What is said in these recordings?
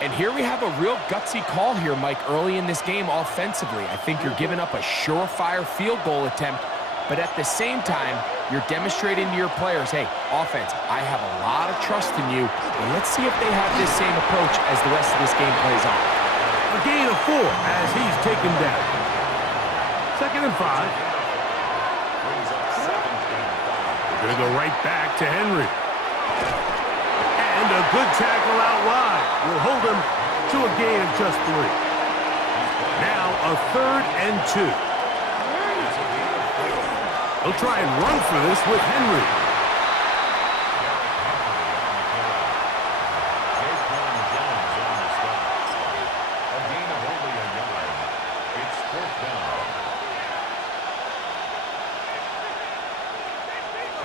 And here we have a real gutsy call here, Mike, early in this game offensively. I think you're giving up a surefire field goal attempt, but at the same time, you're demonstrating to your players, hey, offense, I have a lot of trust in you, and let's see if they have this same approach as the rest of this game plays on. A gain of 4 as he's taken down. 2nd and 5. We're going to go right back to Henry. And a good tackle out wide will hold him to a gain of just 3. Now a 3rd and 2. They'll try and run for this with Henry.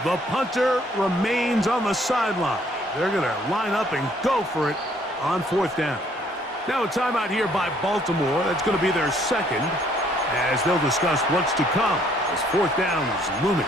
The punter remains on the sideline. They're going to line up and go for it on 4th down. Now a timeout here by Baltimore. That's going to be their second as they'll discuss what's to come as 4th down is looming.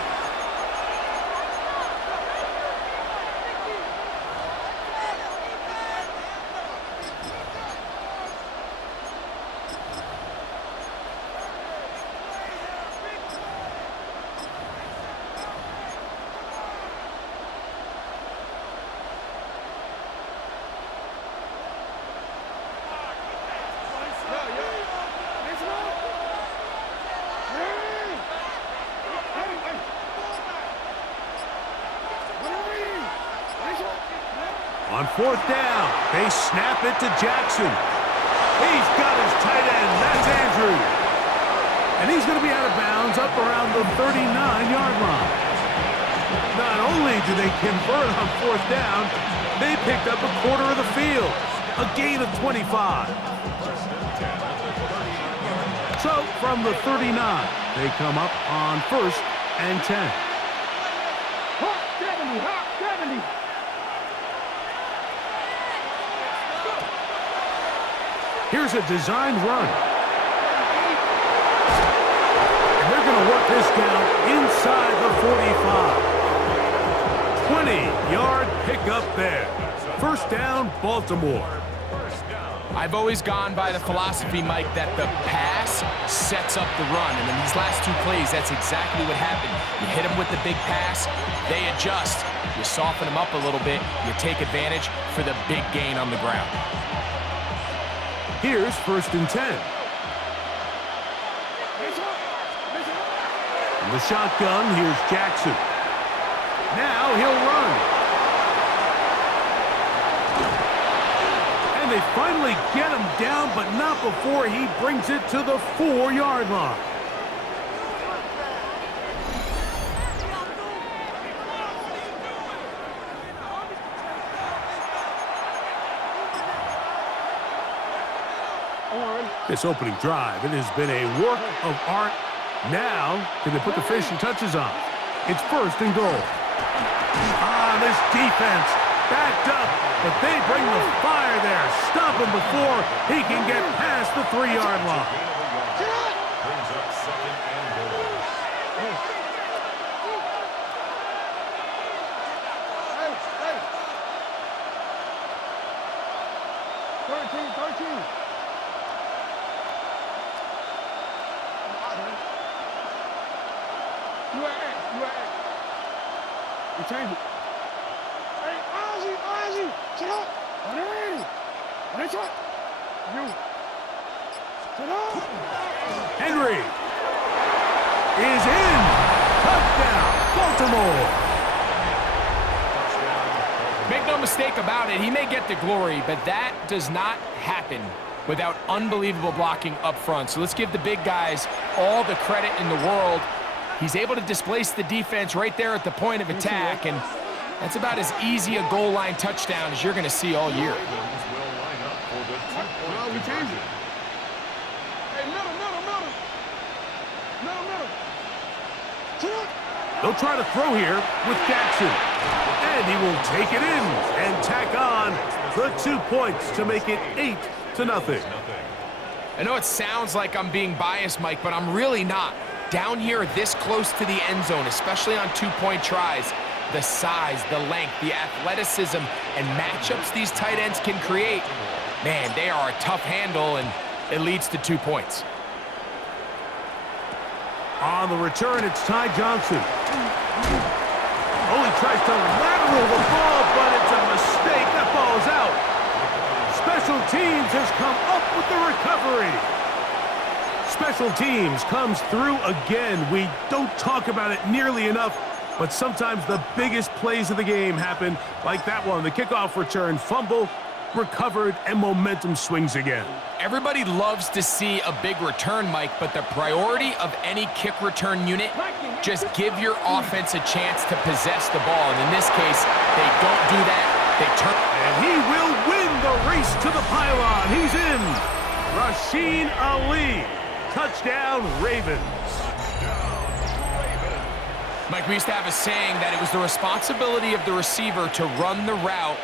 On 4th down, they snap it to Jackson. He's got his tight end. That's Andrews. And he's going to be out of bounds up around the 39-yard line. Not only do they convert on 4th down, they picked up a quarter of the field. A gain of 25. So from the 39, they come up on 1st and 10. Hot 70, hot 70. Here's a designed run. And they're going to work this down inside the 45. 20-yard pickup there. 1st down, Baltimore. I've always gone by the philosophy, Mike, that the pass sets up the run. And in these last 2 plays, that's exactly what happened. You hit them with the big pass, they adjust. You soften them up a little bit, you take advantage for the big gain on the ground. Here's 1st and 10. From the shotgun, here's Jackson. Now he'll run. And they finally get him down, but not before he brings it to the 4-yard line. This opening drive, it has been a work of art. Now, can they put the finishing touches on? It's 1st and goal. This defense backed up, but they bring the fire there. Stop him before he can get past the 3-yard line. Brings up 2nd and goal. Hey. 13. You at X. You change it. Hey, Ozzy, sit up. On the ready. On the top. You. Sit up. Henry is in. Touchdown, Baltimore. Make no mistake about it, he may get the glory, but that does not happen without unbelievable blocking up front. So let's give the big guys all the credit in the world. He's able to displace the defense right there at the point of attack, and that's about as easy a goal line touchdown as you're going to see all year. Well, we change it. Hey, middle. They'll try to throw here with Jackson. And he will take it in and tack on the 2 points to make it 8-0. I know it sounds like I'm being biased, Mike, but I'm really not. Down here this close to the end zone, especially on 2-point tries, the size, the length, the athleticism, and matchups these tight ends can create, Man, they are a tough handle, and it leads to 2 points. On the return, it's Ty Johnson. Oh, he tries to lateral the ball, but it's a mistake. That ball is out. Special teams has come up with the recovery. Special teams comes through again. We don't talk about it nearly enough, but sometimes the biggest plays of the game happen like that one. The kickoff return, fumble, recovered, and momentum swings again. Everybody loves to see a big return, Mike, but the priority of any kick return unit, just give your offense a chance to possess the ball. And in this case, they don't do that. They turn. And he will win the race to the pylon. He's in. Rasheen Ali. Touchdown, Ravens. Mike, we used to have a saying that it was the responsibility of the receiver to run the route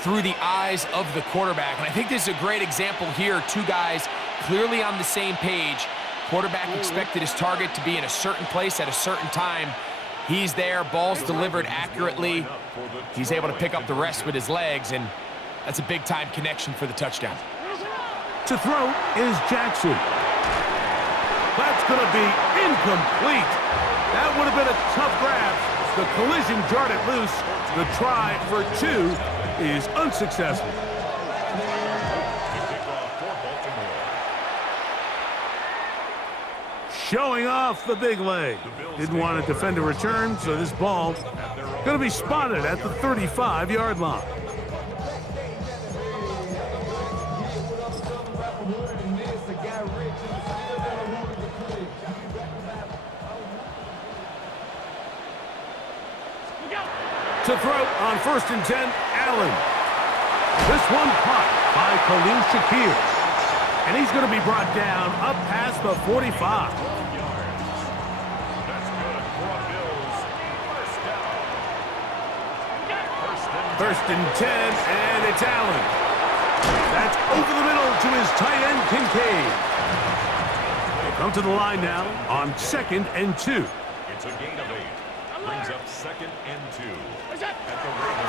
through the eyes of the quarterback. And I think this is a great example here. 2 guys clearly on the same page. Quarterback expected his target to be in a certain place at a certain time. He's there, ball's delivered accurately. He's able to pick up the rest with his legs, and that's a big-time connection for the touchdown. To throw is Jackson. That's going to be incomplete. That would have been a tough grab. The collision jarred it loose. The try for 2 is unsuccessful. Showing off the big leg. Didn't want to defend a return, so this ball going to be spotted at the 35-yard line. To throw on 1st and 10, Allen. This one caught by Khalil Shakir. And he's going to be brought down up past the 45. First and 10, and it's Allen. That's over the middle to his tight end, Kincaid. They come to the line now on 2nd and 2. It's a gain of 8. Brings up 2nd and 2.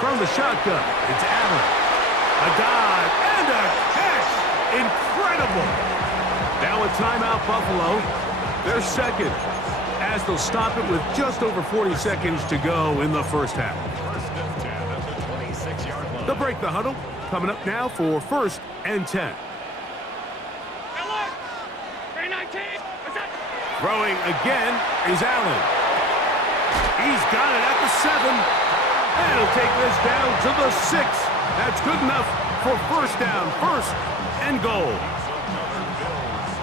From the shotgun, it's Allen. A dive and a catch. Incredible. Now a timeout, Buffalo. They're second, as they'll stop it with just over 40 seconds to go in the first half. First and 10 at the 26-yard line. They'll break the huddle. Coming up now for 1st and 10. Throwing again is Allen. He's got it at the 7. And he'll take this down to the 6. That's good enough for 1st down, 1st and goal.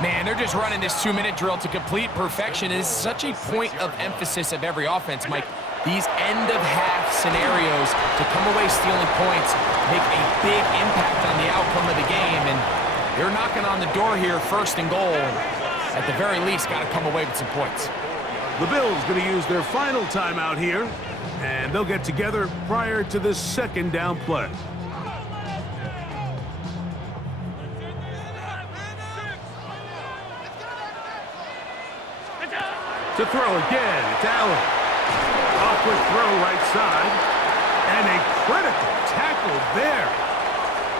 Man, they're just running this 2-minute drill to complete perfection. It is such a point of emphasis of every offense, Mike. These end-of-half scenarios to come away stealing points make a big impact on the outcome of the game. And they're knocking on the door here, 1st and goal. At the very least, got to come away with some points. The Bills going to use their final timeout here, and they'll get together prior to this 2nd down play. To throw again, it's Allen. A quick throw right side, and a critical tackle there.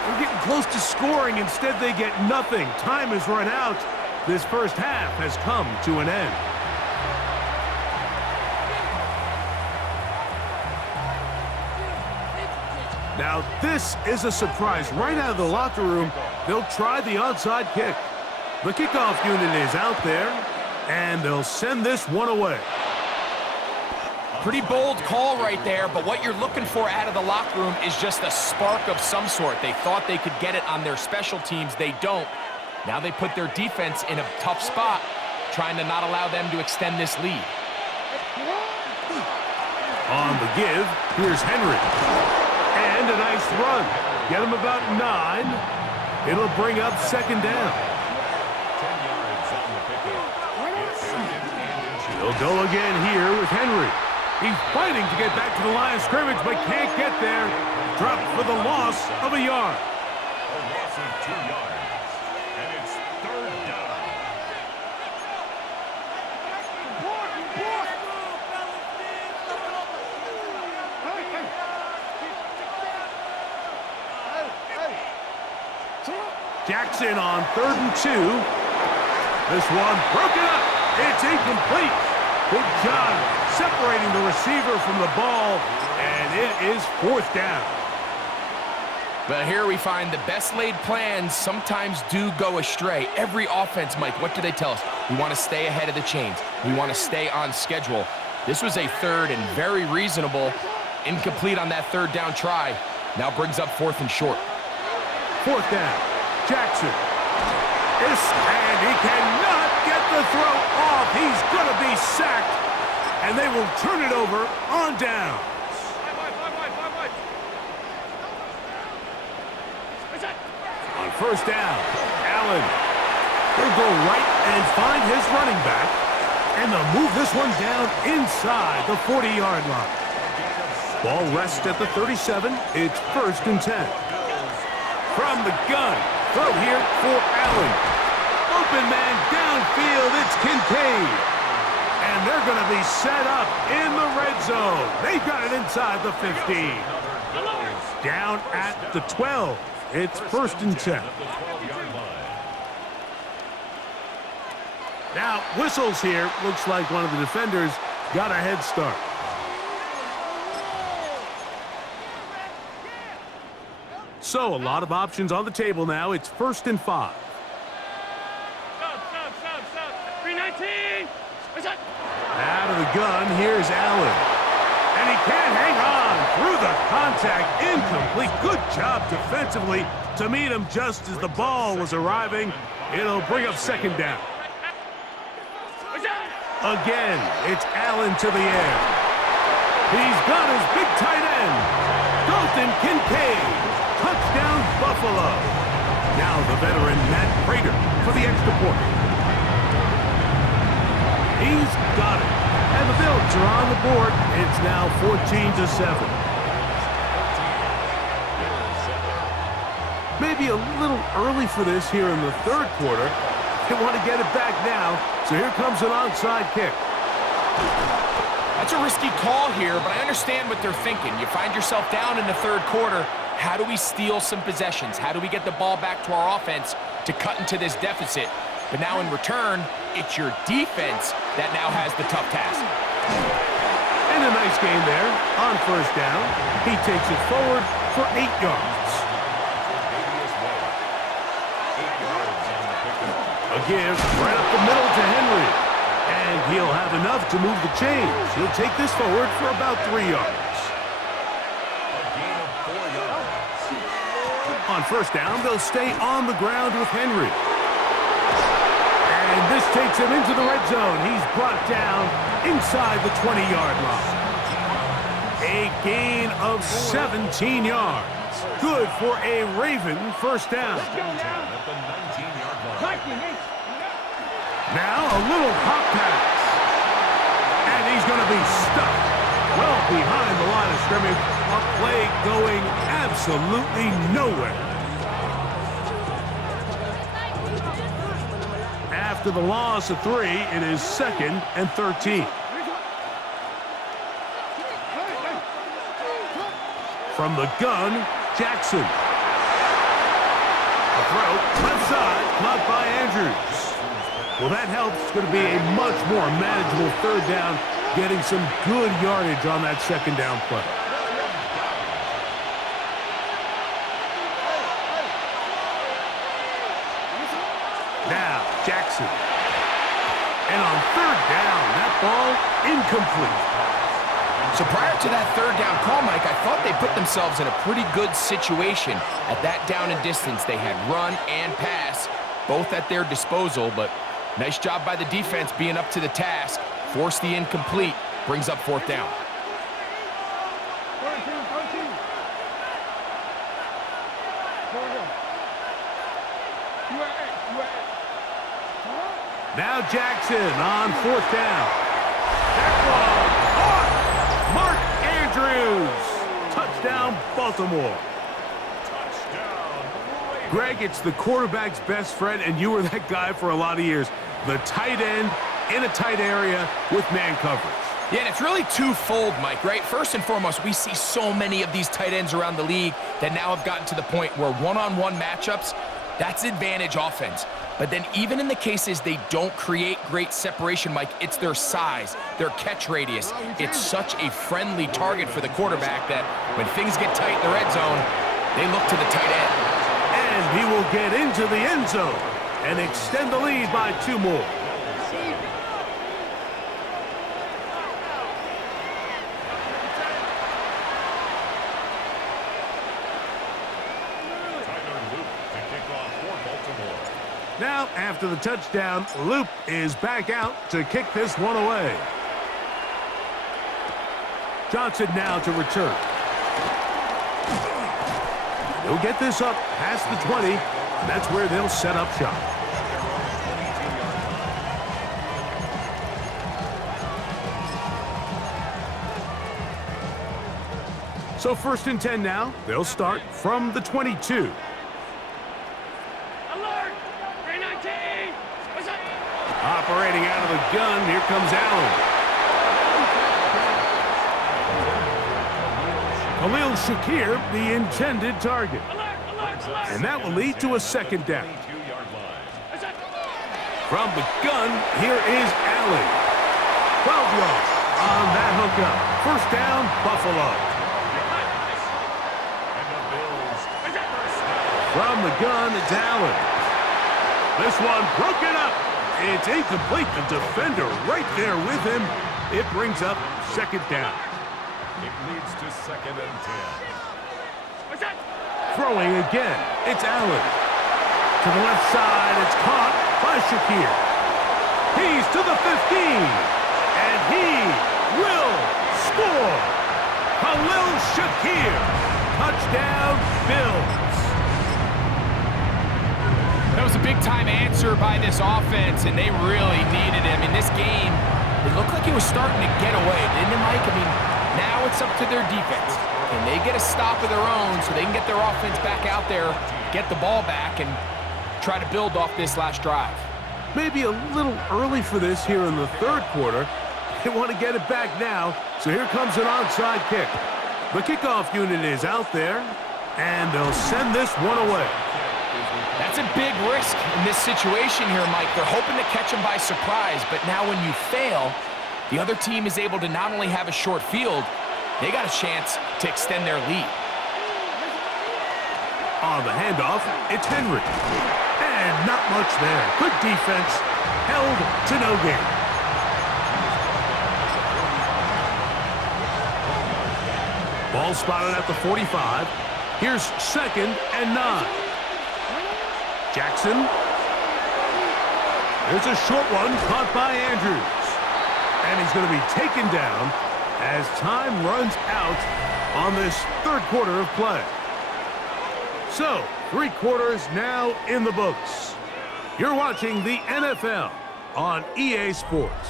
They're getting close to scoring. Instead, they get nothing. Time has run out. This first half has come to an end. Now, this is a surprise. Right out of the locker room, they'll try the onside kick. The kickoff unit is out there, and they'll send this one away. Pretty bold call right there, but what you're looking for out of the locker room is just a spark of some sort. They thought they could get it on their special teams. They don't. Now they put their defense in a tough spot, trying to not allow them to extend this lead. On the give, here's Henry. And a nice run. Get him about 9. It'll bring up 2nd down. 10 yards on the pickup. It's 2nd and inches. He'll go again here with Henry. He's fighting to get back to the line of scrimmage, but can't get there. Dropped for the loss of a yard. A loss of 2 yards. And it's 3rd down. Jackson on 3rd and 2. This one broken up. It's incomplete. Big John separating the receiver from the ball, and it is 4th down. But here we find the best laid plans sometimes do go astray. Every offense, Mike, what do they tell us? We want to stay ahead of the chains. We want to stay on schedule. This was a 3rd and very reasonable. Incomplete on that 3rd down try. Now brings up 4th and short. 4th down. Jackson. And he cannot get the throw off. He's going to be sacked. And they will turn it over on down. On 1st down, Allen. He'll go right and find his running back. And they'll move this one down inside the 40-yard line. Ball rests at the 37. It's 1st and 10. From the gun, throw here for Allen. Open man downfield, it's Kincaid. And they're going to be set up in the red zone. They got it inside the 15. Down at the 12. It's 1st and 10. Now, whistles here. Looks like one of the defenders got a head start. So, a lot of options on the table now. It's 1st and 5. Stop. 319. Out of the gun, here's Allen. And he can't hang on through the contact. Incomplete. Good job defensively to meet him just as the ball was arriving. It'll bring up 2nd down. Again, it's Allen to the air. He's got his big tight end, Dalton Kincaid. Touchdown, Buffalo. Now the veteran Matt Prater for the extra point. He's got it. And the Bills are on the board. It's now 14-7. Maybe a little early for this here in the 3rd quarter. They want to get it back now, so here comes an onside kick. That's a risky call here, but I understand what they're thinking. You find yourself down in the 3rd quarter. How do we steal some possessions? How do we get the ball back to our offense to cut into this deficit? But now in return, it's your defense that now has the tough task. And a nice game there on 1st down. He takes it forward for 8 yards. A give right up the middle to Henry. And he'll have enough to move the chains. He'll take this forward for about 3 yards. On 1st down, they'll stay on the ground with Henry. And this takes him into the red zone. He's brought down inside the 20-yard line. A gain of 17 yards. Good for a Raven 1st down. Now a little hop pass. And he's going to be stuck well behind the line of scrimmage. A play going absolutely nowhere. After the loss of 3, it is 2nd and 13. From the gun, Jackson. A throw, left side, caught by Andrews. Well, that helps. It's going to be a much more manageable 3rd down, getting some good yardage on that 2nd down play. Now, Jackson. And on 3rd down, that ball incomplete. So prior to that 3rd down call, Mike, I thought they put themselves in a pretty good situation. At that down and distance, they had run and pass, both at their disposal, but nice job by the defense being up to the task. Forced the incomplete, brings up 4th down. Now Jackson on 4th down. That ball caught. Mark Andrews. Touchdown, Baltimore. Greg, it's the quarterback's best friend, and you were that guy for a lot of years. The tight end in a tight area with man coverage. Yeah, and it's really twofold, Mike, right? First and foremost, we see so many of these tight ends around the league that now have gotten to the point where one-on-one matchups That's advantage offense. But then even in the cases they don't create great separation, Mike, it's their size, their catch radius. It's such a friendly target for the quarterback that when things get tight in the red zone, they look to the tight end. And he will get into the end zone and extend the lead by 2 more. Now, after the touchdown, Loop is back out to kick this one away. Johnson now to return. He'll get this up past the 20, and that's where they'll set up shop. So 1st and 10 now. They'll start from the 22. Operating out of the gun, here comes Allen. Khalil Shakir, the intended target. And that will lead to a 2nd down. From the gun, here is Allen. 12 yards on that hookup. 1st down, Buffalo. From the gun, it's Allen. This one broken up. It's incomplete. The defender right there with him. It brings up 2nd down. It leads to 2nd and 10. Throwing again. It's Allen. To the left side. It's caught by Shakir. He's to the 15. And he will score. Khalil Shakir. Touchdown, Bills. That was a big-time answer by this offense, and they really needed him. In this game, it looked like he was starting to get away, didn't it, Mike? I mean, now it's up to their defense. Can they get a stop of their own so they can get their offense back out there, get the ball back, and try to build off this last drive? Maybe a little early for this here in the 3rd quarter. They want to get it back now, so here comes an onside kick. The kickoff unit is out there, and they'll send this one away. That's a big risk in this situation here, Mike. They're hoping to catch him by surprise, but now when you fail, the other team is able to not only have a short field, they got a chance to extend their lead. On the handoff, it's Henry. And not much there. Good defense. Held to no gain. Ball spotted at the 45. Here's 2nd and 9. Jackson. There's a short one caught by Andrews. And he's going to be taken down as time runs out on this 3rd quarter of play. So, 3 quarters now in the books. You're watching the NFL on EA Sports.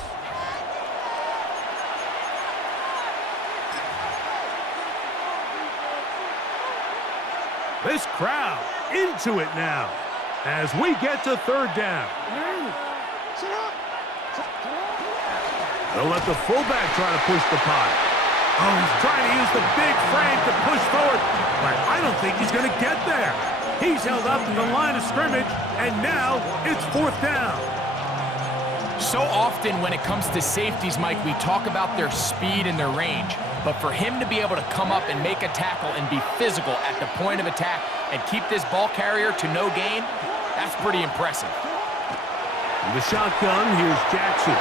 This crowd into it now as we get to 3rd down. They'll let the fullback try to push the pile. Oh, he's trying to use the big frame to push forward, but I don't think he's going to get there. He's held up to the line of scrimmage, and now it's 4th down. So often when it comes to safeties, Mike, we talk about their speed and their range. But for him to be able to come up and make a tackle and be physical at the point of attack and keep this ball carrier to no gain, that's pretty impressive. In the shotgun, here's Jackson.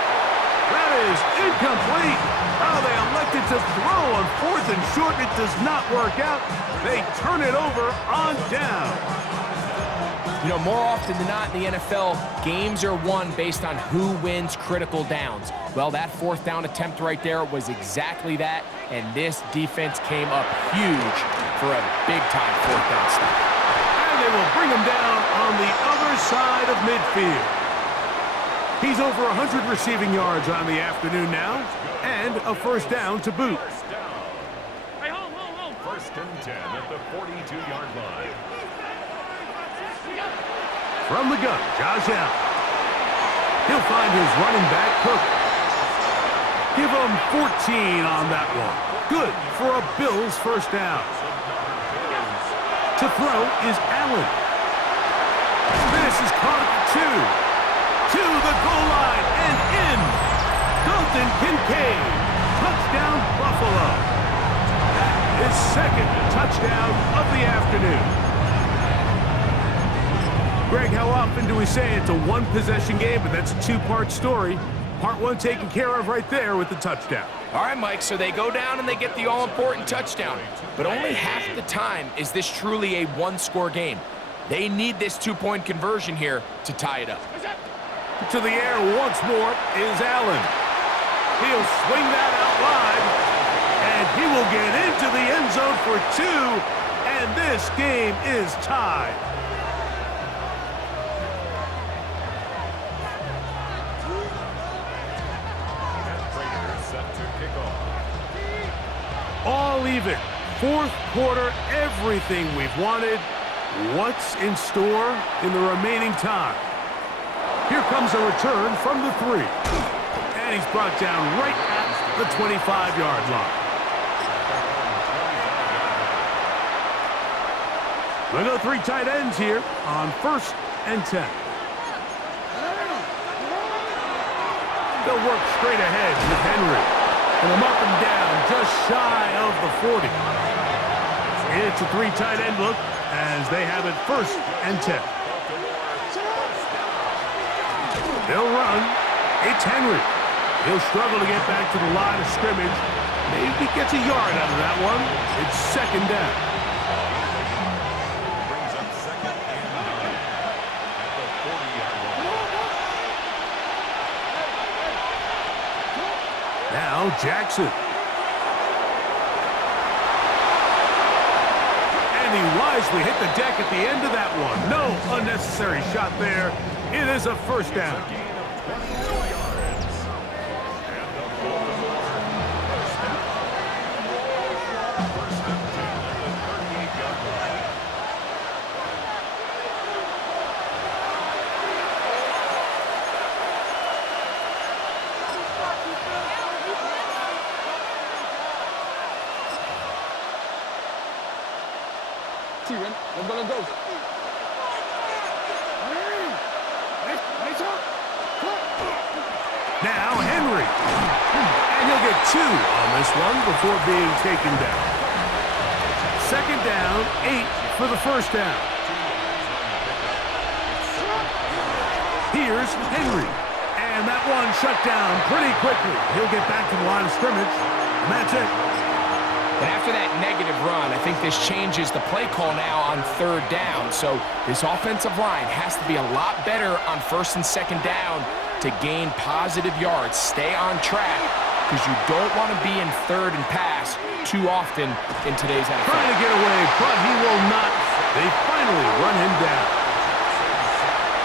That is incomplete. Oh, they elected to throw on 4th and short. It does not work out. They turn it over on down. You know, more often than not in the NFL, games are won based on who wins critical downs. Well, that 4th down attempt right there was exactly that, and this defense came up huge for a big-time 4th down stop. And they will bring him down on the other side of midfield. He's over 100 receiving yards on the afternoon now, and a 1st down to boot. Hey, hold. 1st and 10 at the 42-yard line. From the gun, Josh Allen. He'll find his running back, Cook. Give him 14 on that one. Good for a Bills 1st down. To throw is Allen. This is caught at the 2. To the goal line and in. Dalton Kincaid. Touchdown, Buffalo. That is second touchdown of the afternoon. Greg, how often do we say it's a one-possession game, but that's a two-part story? Part one taken care of right there with the touchdown. All right, Mike, so they go down and they get the all-important touchdown. But only half the time is this truly a one-score game. They need this two-point conversion here to tie it up. To the air once more is Allen. He'll swing that out wide, and he will get into the end zone for 2, and this game is tied. All even. Fourth quarter, everything we've wanted. What's in store in the remaining time? Here comes a return from the 3. And he's brought down right at the 25-yard line. We'll go 3 tight ends here on 1st and 10. They'll work straight ahead with Henry. And they'll mark him down just shy of the 40. It's a 3 tight end look as they have it 1st and 10. They'll run. It's Henry. He'll struggle to get back to the line of scrimmage. Maybe gets a yard out of that one. It's 2nd down. Brings up 2nd and 9 at the 40-yard line. Now Jackson. And he wisely hit the deck at the end of that one. No unnecessary shot there. It is a 1st down. Let's go. Now Henry. And he'll get 2 on this one before being taken down. 2nd down, 8 for the 1st down. Here's Henry. And that one shut down pretty quickly. He'll get back to the line of scrimmage. And that's it. But after that negative run, I think this changes the play call now on 3rd down. So this offensive line has to be a lot better on 1st and 2nd down to gain positive yards. Stay on track because you don't want to be in 3rd and pass too often in today's NFL. Trying to get away, but he will not. They finally run him down.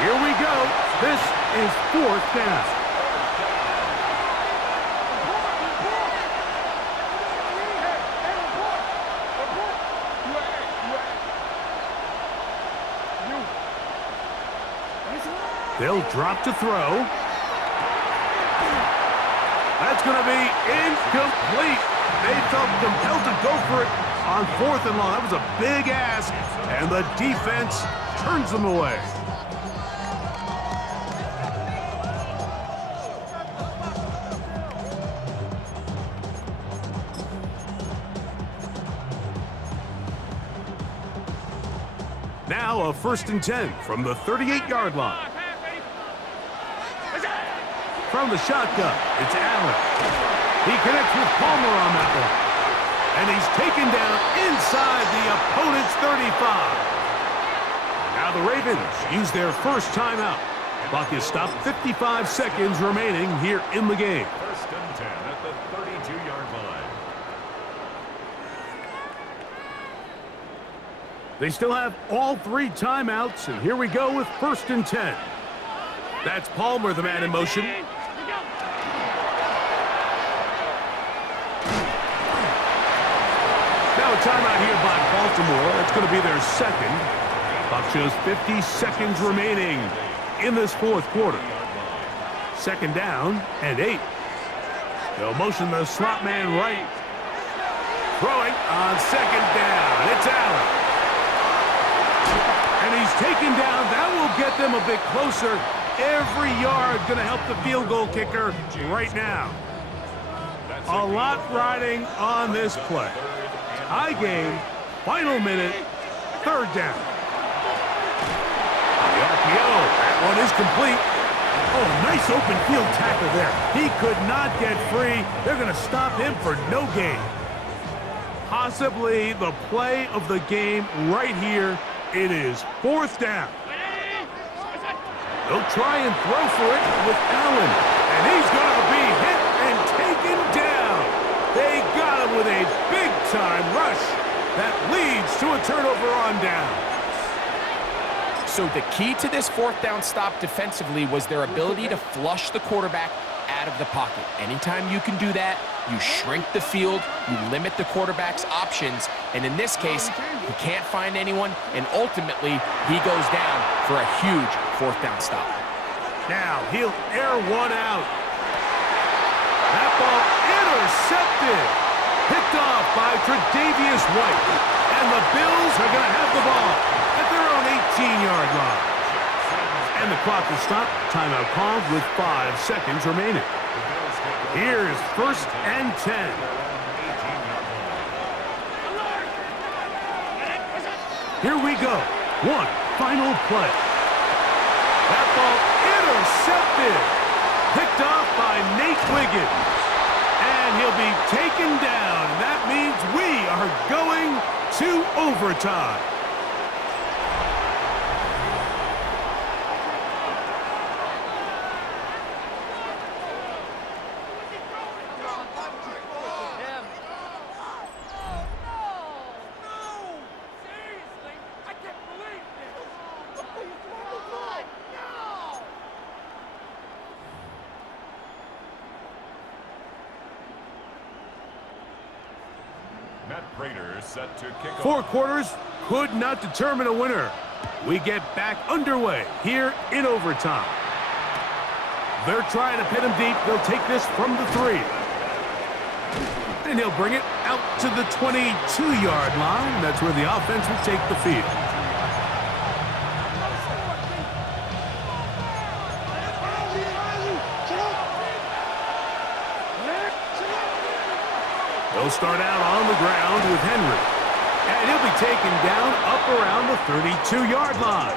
Here we go. This is 4th down. They'll drop to throw. That's going to be incomplete. They felt compelled to go for it on 4th and long. That was a big ask, and the defense turns them away. Now a 1st and 10 from the 38-yard line. From the shotgun, it's Allen. He connects with Palmer on that one. And he's taken down inside the opponent's 35. Now the Ravens use their 1st timeout. Clock is stopped, 55 seconds remaining here in the game. 1st and 10 at the 32-yard line. They still have all 3 timeouts, and here we go with 1st and 10. That's Palmer, the man in motion. Now a timeout here by Baltimore. That's going to be their 2nd. Clock shows 50 seconds remaining in this 4th quarter. 2nd down and 8. They'll motion the slot man right. Throwing on 2nd down. It's Allen. And he's taken down. That will get them a bit closer. Every yard going to help the field goal kicker right now. A lot riding on this play. High game, final minute, third down. The RPO, that one is complete. Oh, nice open field tackle there. He could not get free. They're going to stop him for no gain. Possibly the play of the game right here. It is fourth down. They'll try and throw for it with Allen. And he's going to be hit and taken down. They got him with a big-time rush that leads to a turnover on down. So the key to this fourth down stop defensively was their ability to flush the quarterback out of the pocket. Anytime you can do that, you shrink the field, you limit the quarterback's options, and in this case, he can't find anyone, and ultimately, he goes down for a huge fourth down stop. Now, he'll air one out. That ball intercepted. Picked off by Tre'Davious White. And the Bills are going to have the ball at their own 18-yard line. And the clock will stop. Timeout called with 5 seconds remaining. Here's first and 10. Here we go. One final play. That ball intercepted. Picked off by Nate Wiggins. And he'll be taken down. And that means we are going to overtime. Matt Prater set to kick off. 4 quarters could not determine a winner. We get back underway here in overtime. They're trying to pin him deep. They'll take this from the 3. And he'll bring it out to the 22-yard line. That's where the offense will take the field. They'll start out on the ground with Henry. And he'll be taken down up around the 32-yard line.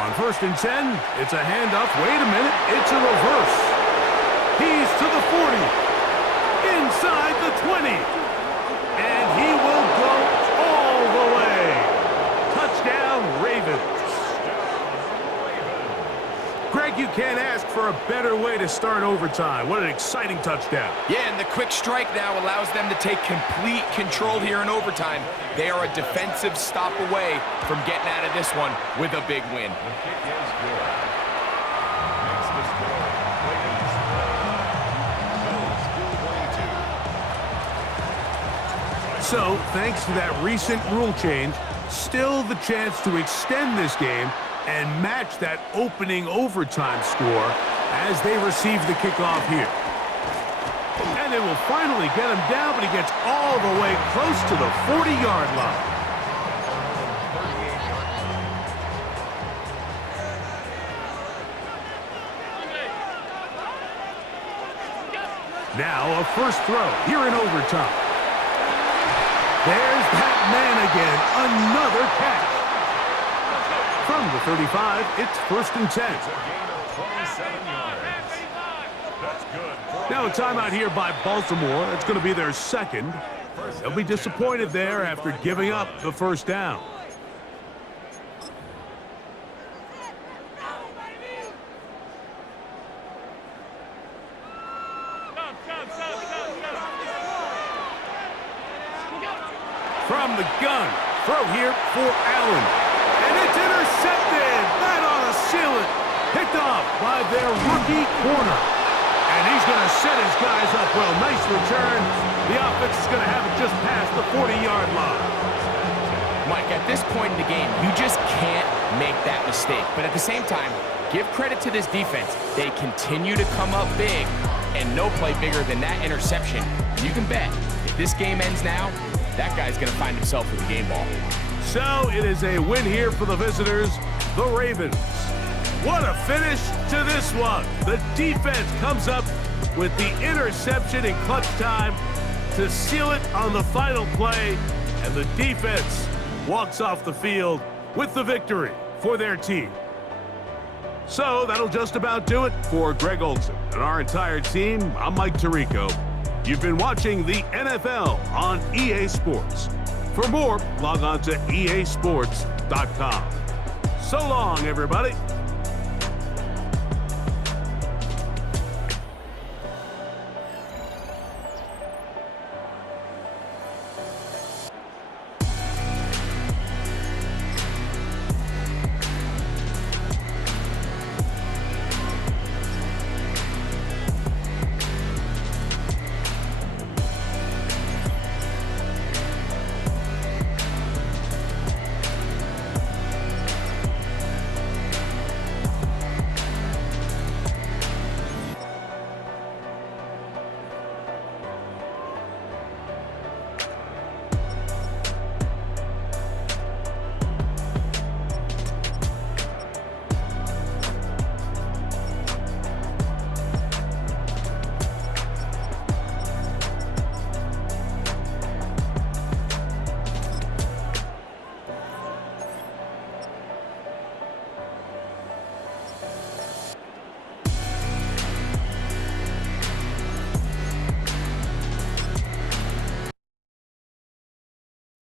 On first and 10, it's a handoff. Wait a minute, it's a reverse. He's to the 40. Inside the 20. And he will go all the way. Touchdown, Ravens. Greg, you can't ask for a better way to start overtime. What an exciting touchdown. Yeah, and the quick strike now allows them to take complete control here in overtime. They are a defensive stop away from getting out of this one with a big win. The kick is good. Makes the score. Ravens Bills 22. So, thanks to that recent rule change, still the chance to extend this game and match that opening overtime score as they receive the kickoff here. And they will finally get him down, but he gets all the way close to the 40-yard line. Now a first throw here in overtime. There's that man again, another catch. From the 35, it's first and 10. It's a gain of 27 yards. That's good. Now a timeout here by Baltimore. That's going to be their second. They'll be disappointed there after giving up the first down. From the gun, throw here for Allen. And it's intercepted. That ought to seal it. Picked off by their rookie corner. And he's going to set his guys up well. Nice return. The offense is going to have it just past the 40-yard line. Mike, at this point in the game, you just can't make that mistake. But at the same time, give credit to this defense. They continue to come up big, and no play bigger than that interception. You can bet If this game ends now, that guy's going to find himself with a game ball. So it is a win here for the visitors, the Ravens. What a finish to this one. The defense comes up with the interception in clutch time to seal it on the final play, and the defense walks off the field with the victory for their team. So that'll just about do it for Greg Olsen and our entire team. I'm Mike Tirico. You've been watching the NFL on EA Sports. For more, log on to easports.com. So long, everybody.